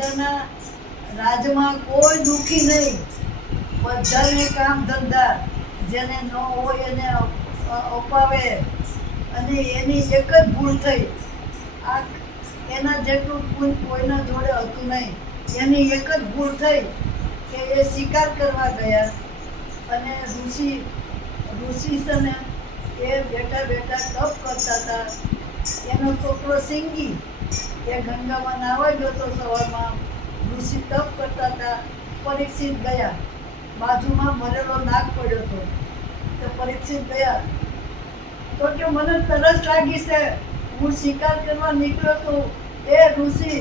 રાજાના રાજમાં કોઈ દુઃખી નહીં, બધાને કામ ધંધા, જેને ન હોય એને અપાવે. અને એની એક જ ભૂલ થઈ, આ એના જેટલું ભૂલ કોઈના જોડે હતું નહીં. એની એક જ ભૂલ થઈ કે એ શિકાર કરવા ગયા અને ઋષિ છે ને એ બેઠા બેઠા તપ કરતા હતા. એનો છોકરો સિંગી એ ગંગામાં નાહવા ગયો તો સવારમાં. ઋષિ તપ કરતા હતા. પરીક્ષિત ગયા, બાજુમાં મરેલો નાગ પડ્યો હતો. તો પરીક્ષિત ગયા તો કે મને તરસ લાગી છે, હું શિકાર કરવા નીકળ્યો છું. એ ઋષિ,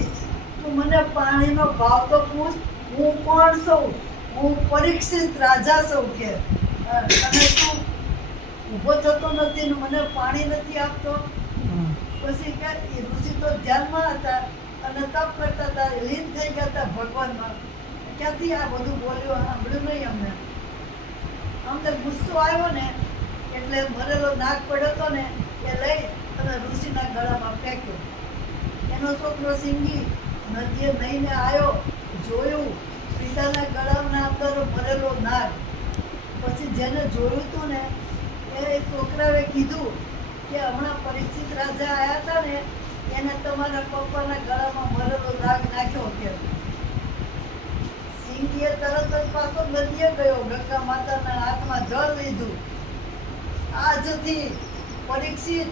તું મને પાણીનો ભાવ તો પૂછ, હું કોણ છું? હું પરીક્ષિત રાજા છું કે અને તું ઊભો થતો નથી ને મને પાણી નથી આપતો. પછી કે એ ઋષિ તો ધ્યાનમાં હતા અને તપ કરતા હતા, લીન થઈ ગયા હતા ભગવાનમાં. ક્યાંથી આ બધું બોલ્યો સાંભળ્યું નહીં અમને. અમને ગુસ્સો આવ્યો ને એટલે મરેલો નાગ પડ્યો હતો ને એ લઈ અને ઋષિના ગળામાં ફેંક્યો. એનો છોકરો સિંગી નદીએ નહીને આવ્યો, જોયું પિતાના ગળાના અંદર મરેલો નાગ. પછી જેને જોયું હતું ને એ છોકરાએ કીધું કે હમણાં પરીક્ષિત રાજા આવ્યા હતા ને એને તમારા પપ્પાના ગળામાં મરેલો નાગ નાખ્યો કે. સિંગીએ તરત જ પાછો નદીએ ગયો, ગંગા માતાના હાથમાં જળ લીધું. આજથી પરીક્ષિત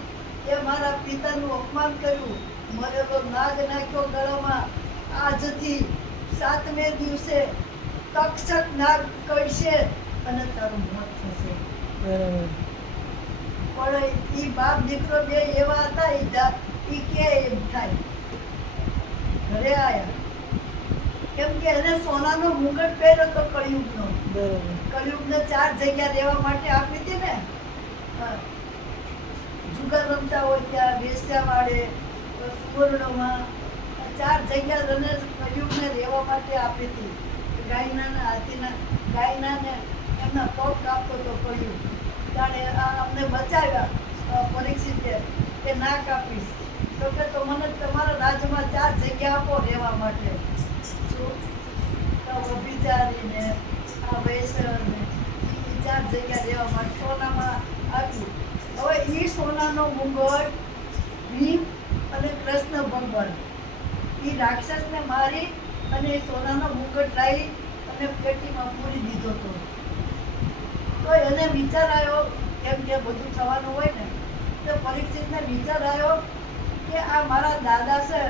એ મારા પિતાનું અપમાન કર્યું, મરેલો નાગ નાખ્યો ગળામાં. આજથી 7મે દિવસે તક્ષક નાગ કડશે અને તારું મોત થશે. પણ ઈ બાપ દીકરો બે એવા હતા, ઈ કે એમ થાય. ઘરે આયા કેમ કે એને સોનાનો મુગટ પહેર્યો તો કળિયુગનો. કળિયુગને 4 જગ્યા રહેવા માટે આપી હતી ને. જુગાર રમતા હોય ત્યાં, વેશ્યાવાડે, સુવર્ણમાં, 4 જગ્યા એને કળિયુગને રહેવા માટે આપી હતી. ગાયના ને હાથીના, ગાયના ને એમના પગ કાપતો તો કળિયુગ. ત્યારે આ અમને બચાવ્યા પરીક્ષિતે કે ના કાપીશ. તો કે તો મને તમારા રાજ્યમાં 4 જગ્યા આપો રહેવા માટે. બિચારીને આ વૈશ્યને 4 જગ્યા રહેવા માટે સોનામાં આપ્યું. હવે એ સોનાનો મુગટ ભીમ અને કૃષ્ણ ભગવાન એ રાક્ષસને મારી અને એ સોનાનો મુગટ લાવી અને પેટીમાં પૂરી દીધો હતો. તો એને વિચાર આવ્યો, કેમ કે બધું થવાનું હોય ને, તો પરીક્ષિતને વિચાર આવ્યો કે આ મારા દાદા છે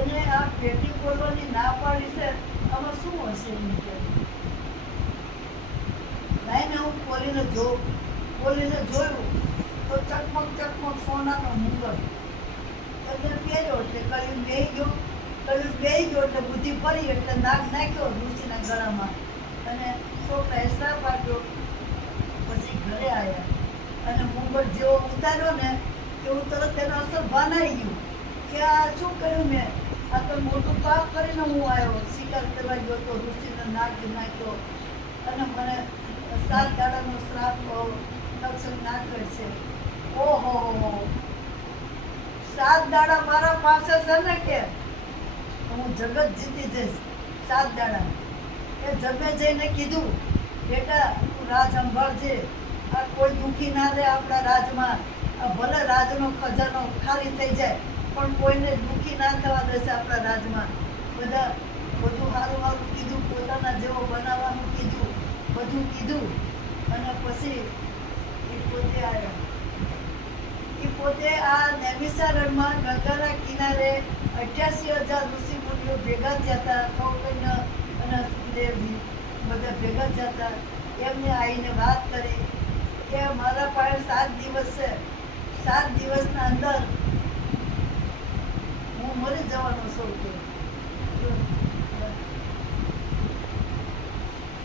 એને આ પેટી ખોલવાની ના પાડી છે, આમાં શું હશે એમ કે. લાઈને હું ખોલીને જોયું તો ચકમક સોનાનો મુગટ એટલે પહેર્યો. એટલે કળિયુગ બેહી ગયો એટલે બુદ્ધિ ફરી એટલે નાગ નાખ્યો ઋષિના ગળામાં અને છોકરાએ શ્રાપ આપ્યો. પછી ઘરે આવ્યા અને મુગટ જેવો ઉતાર્યો ને એવું તરત એનો અસર ભાન આવી ગયું કે આ શું કર્યું મેં, આ તો મોટું પાપ કરીને હું આવ્યો, શિકાર કરવા ગયો તો ઋષિને નાગ નાખ્યો અને મને 7 દાડાનો શ્રાપ તક્ષક નાગ કરશે. ઓહો, 7 દાડા મારા પાસે છે ને કે હું જગત જીતી જઈશ 7 દાડા. એ જમે જઈને કીધું બેટા તું રાજ સંભાળજે, આ કોઈ દુઃખી ના રહે આપણા રાજમાં. ભલે રાજનો ખજાનો ખાલી થઈ જાય પણ કોઈને દુઃખી ના થવા દેશે આપણા રાજમાં. બધું સારું કીધું, પોતાના જેવો બનાવવાનું કીધું, બધું કીધું. અને પછી એ પોતે આવ્યા. એ પોતે આ નૈમિષારણ્યમાં ગંગાના કિનારે 88,000 ઋષિ મુનિઓ ભેગા થયા હતા. કૌકન્ય અને સુખદેવજી બધા ભેગા થયા હતા. એમને આવીને વાત કરી કે મારા પાસે 7 દિવસ છે, 7 દિવસના અંદર હું મરી જવાનો છું.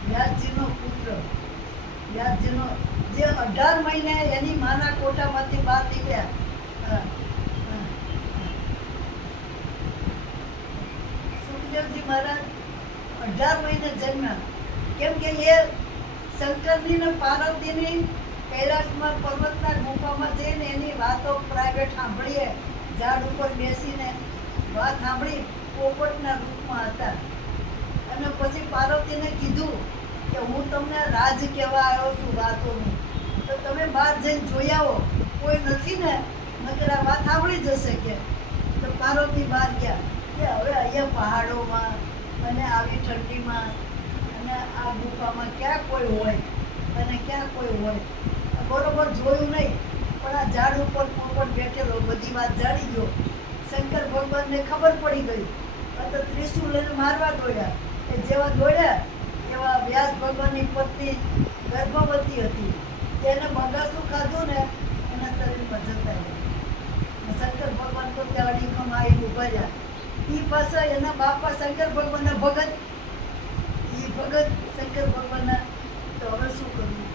વ્યાસજીનો પુત્ર, વ્યાસજીનો જે 18 મહિને એની માના કોટામાંથી બહાર નીકળ્યા. સુખદેવજી મહારાજ 18 મહિને જન્મ્યા. કેમ કે એ શંકરની ને પાર્વતીની કૈલાસમાં પર્વતના ગુફામાં જઈને એની વાતો પ્રાઇવેટ સાંભળીએ, ઝાડ ઉપર બેસીને વાત સાંભળી પોપટના રૂપમાં હતા. અને પછી પાર્વતીને કીધું કે હું તમને રાજ કહેવા આવ્યો છું વાતોનું, તો તમે બહાર જઈને જોઈ આવો, કોઈ નથી ને, નકર આ વાત આવડી જશે કે. તો પાર્વતી બહાર ગયા કે હવે અહીંયા પહાડોમાં અને આવી ઠંડીમાં અને આ ગુફામાં ક્યાં કોઈ હોય અને ક્યાં કોઈ હોય. બરોબર જોયું નહીં, પણ આ ઝાડ ઉપર પોપટ બેઠેલો બધી વાત જાણી ગયો. શંકર ભગવાનને ખબર પડી ગઈ, તો ત્રિશૂળ લઈને મારવા દોડ્યા. એ જેવા દોડ્યા એવા વ્યાસ ભગવાનની પત્ની ગર્ભવતી હતી, તેને બગાસું ખાધું ને એના શરીરમાં જતા રહ્યા. શંકર ભગવાન તો ત્યાં અડીખમ આવી ઉભા રહ્યા. એ પાછા એના બાપા શંકર ભગવાનના ભગત, એ ભગત શંકર ભગવાનના. તો હવે શું કરવું?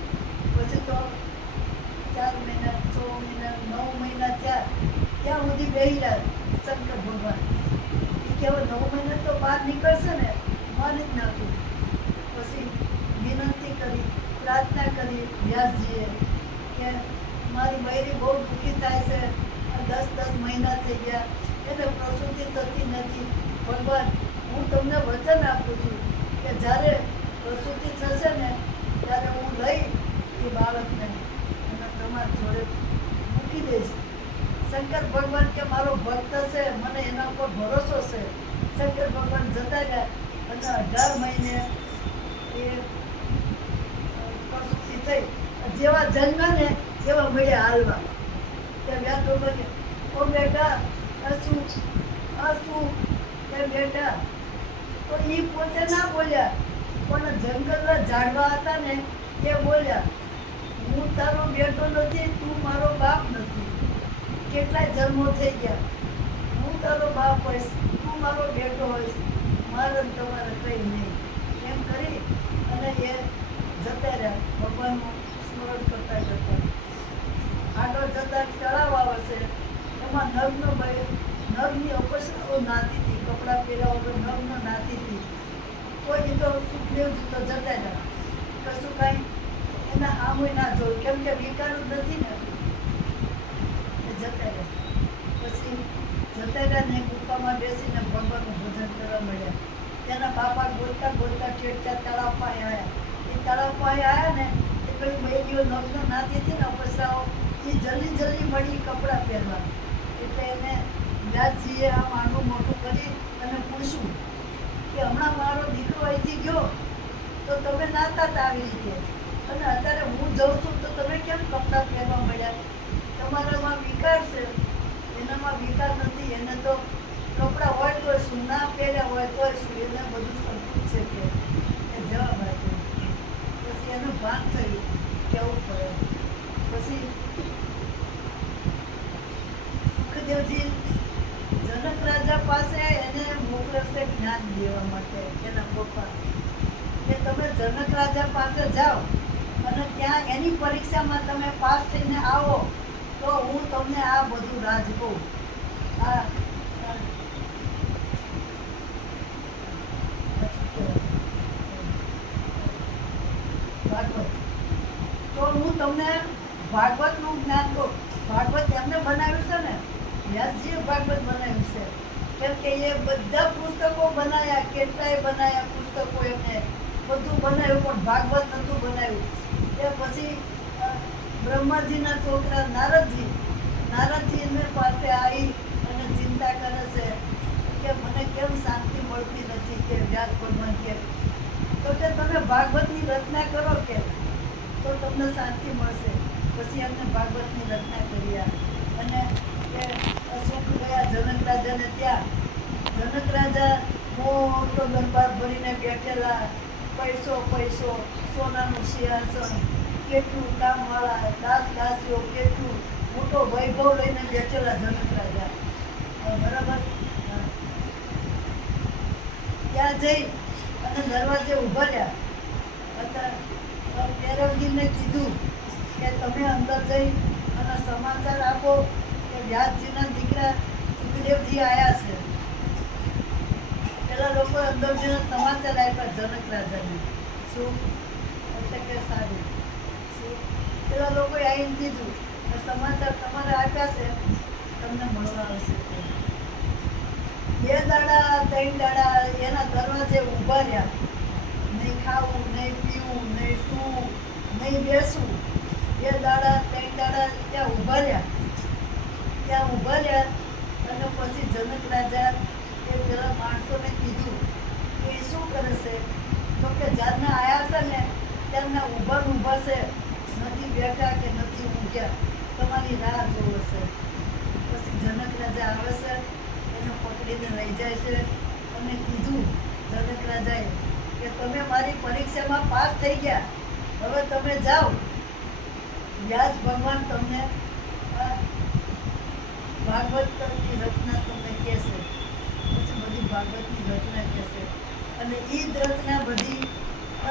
પછી તો 4 મહિના 6 મહિના 9 મહિના ત્યાં સુધી બેહી રહ્યા શંકર ભગવાન. એ કે હવે 9 મહિના તો બહાર નીકળશે ને, મારી જ નાખ્યું. પછી વિનંતી કરી, પ્રાર્થના કરી વ્યાસજીએ કે મારી બૈરી બહુ દુઃખી થાય છે, 10 મહિના થઈ ગયા, એને પ્રસૂતિ થતી નથી. ભગવાન, હું તમને વચન આપું છું કે જ્યારે પ્રસૂતિ થશે ને ત્યારે હું લઈ એ બાળકને અને તમારી જોડે મૂકી દઈશ. શંકર ભગવાન કે મારો ભક્ત છે, મને એના ઉપર ભરોસો છે. શંકર ભગવાન જતા ગયા અને 18 મહિને એ પ્રસૂતિ થઈ. જેવા જન્મ્યા ને એવા મળ્યા હાલવા. ત્યાં વ્યાસ ભગવાન કે ઓ બેટા આ શું કે બેટા. તો એ પોતે ના બોલ્યા, પણ જંગલના ઝાડવા હતા ને એ બોલ્યા, હું તારો બેટો નથી, તું મારો બાપ નથી. કેટલાય જન્મો થઈ ગયા, હું તારો બાપ હોઈશ, તું મારો બેટો હોઈશ, મારે તમારે કંઈ નહીં. એમ કરી અને એ જતા રહ્યા ભગવાનનું સ્મરણ કરતા કરતા. આગળ જતા તળાવ આવે છે, એમાં નગની અપસરાઓ નાતી હતી, કપડાં પહેર્યા વગર નગ્ન નાતી હતી. કોઈ તો સુખદેવજી તો જતા રહ્યા, કશું કાંઈ એના આમય ના જોયું, કેમ કે વિકારું નથી ને. એ જતા રહ્યા. પછી જતા રહ્યા ને ગુફામાં બેસીને ભગવાનનું ભજન કરવા મળ્યા. તેના બાપા બોલતા બોલતા ઠેઠ તળાવ પાસે આવ્યા. એ તળાવ પાસે આવ્યા ને એ પેલી બહેરીઓ નગ્ન નાતી હતી ને અપસરાઓ, એ જલ્દી મળી કપડાં પહેરવા. એટલે એને વ્યાસજીએ આમ આનું મોટું કરી અને પૂછ્યું કે હમણાં મારો દીકરો અહીંથી ગયો તો તમે નાતા હતા આવી રીતે, અને અત્યારે હું જઉં છું તો તમે કેમ કપડાં પહેરવા મળ્યા? તમારામાં વિકાર છે, એનામાં વિકાર નથી. એને તો કપડાં હોય તો શું, ના પહેર્યા હોય તો શું, એને બધું સરખું છે કે. એ જવાબ આપ્યો. પછી એનું ભાન થયું કેવું પડે. પછી સુખદેવજી જનક રાજા પાસે એને મોકલે છે જ્ઞાન દેવા માટે. એના પપ્પા કે તમે જનક રાજા પાસે જાઓ અને ત્યાં એની પરીક્ષામાં તમે પાસ થઈને આવો તો હું તમને આ બધું રાજ કહું. આ ભાગવત તો હું તમને ભાગવતનું જ્ઞાન કહું. ભાગવત એમને બનાવ્યું છે ને, વ્યાસજીએ ભાગવત બનાવ્યું છે. કેમ કે એ બધા પુસ્તકો બનાવ્યા, કેટલાય બનાવ્યા પુસ્તકો, એમને બધું બનાવ્યું, પણ ભાગવત નહોતું બનાવ્યું. એ પછી બ્રહ્માજીના છોકરા નારદજી એમને પાસે આવી અને ચિંતા કરે છે કે મને કેમ શાંતિ મળતી નથી. કે વ્યાસ ભગવાન કે તો કે તમે ભાગવતની રચના કરો કે તો તમને શાંતિ મળશે. પછી એમને ભાગવતની રચના કર્યા અને એ અશોક ગયા જનક રાજાને ત્યાં. જનક રાજા મોટો દરબાર ભરીને બેઠેલા, પૈસો સોનાનું સિંહાસન, કેટલું કામવાળા, દાસીઓ, કેટલું મોટો વૈભવ લઈને બેઠેલા જનક રાજા. બરાબર. ત્યાં જઈ અને દરવાજે ઉભા રહ્યા. પેરવજીને કીધું કે તમે અંદર જઈ અને સમાચાર આપો કે વ્યાસજીના દીકરા સુખદેવજી આવ્યા છે. પેલા લોકો અંદર જઈને સમાચાર આપ્યા જનક રાજાને. શું? એટલે કે સારું. શું? પેલા લોકોએ આવીને કીધું કે સમાચાર તમારે આપ્યા છે, તમને મળવા આવશે. 2 દાડા 3 દાડા એના દરવાજે ઊભા રહ્યા. નહીં ખાવું, નહીં પીવું, નહીં સૂવું, નહીં બેસવું. 2 દાડા 3 દાડા ત્યાં ઊભા રહ્યા. અને પછી જનક રાજા એ પેલા માણસોને કીધું કે એ શું કરે છે? તો કે જ્યારના આયા છે ને ત્યારના ઊભા છે, નથી બેઠા કે નથી ઊંઘ્યા, તમારી રાહ જોવે છે. પછી જનક રાજા આવે છે, એને પકડીને લઈ જાય છે અને કીધું જનક રાજાએ કે તમે મારી પરીક્ષામાં પાસ થઈ ગયા, હવે તમે જાઓ. વ્યાસ ભગવાન તમને ભાગવતની રચના તમને કહેશે. પછી બધી ભાગવતની રચના કહેશે અને એ જ રચના બધી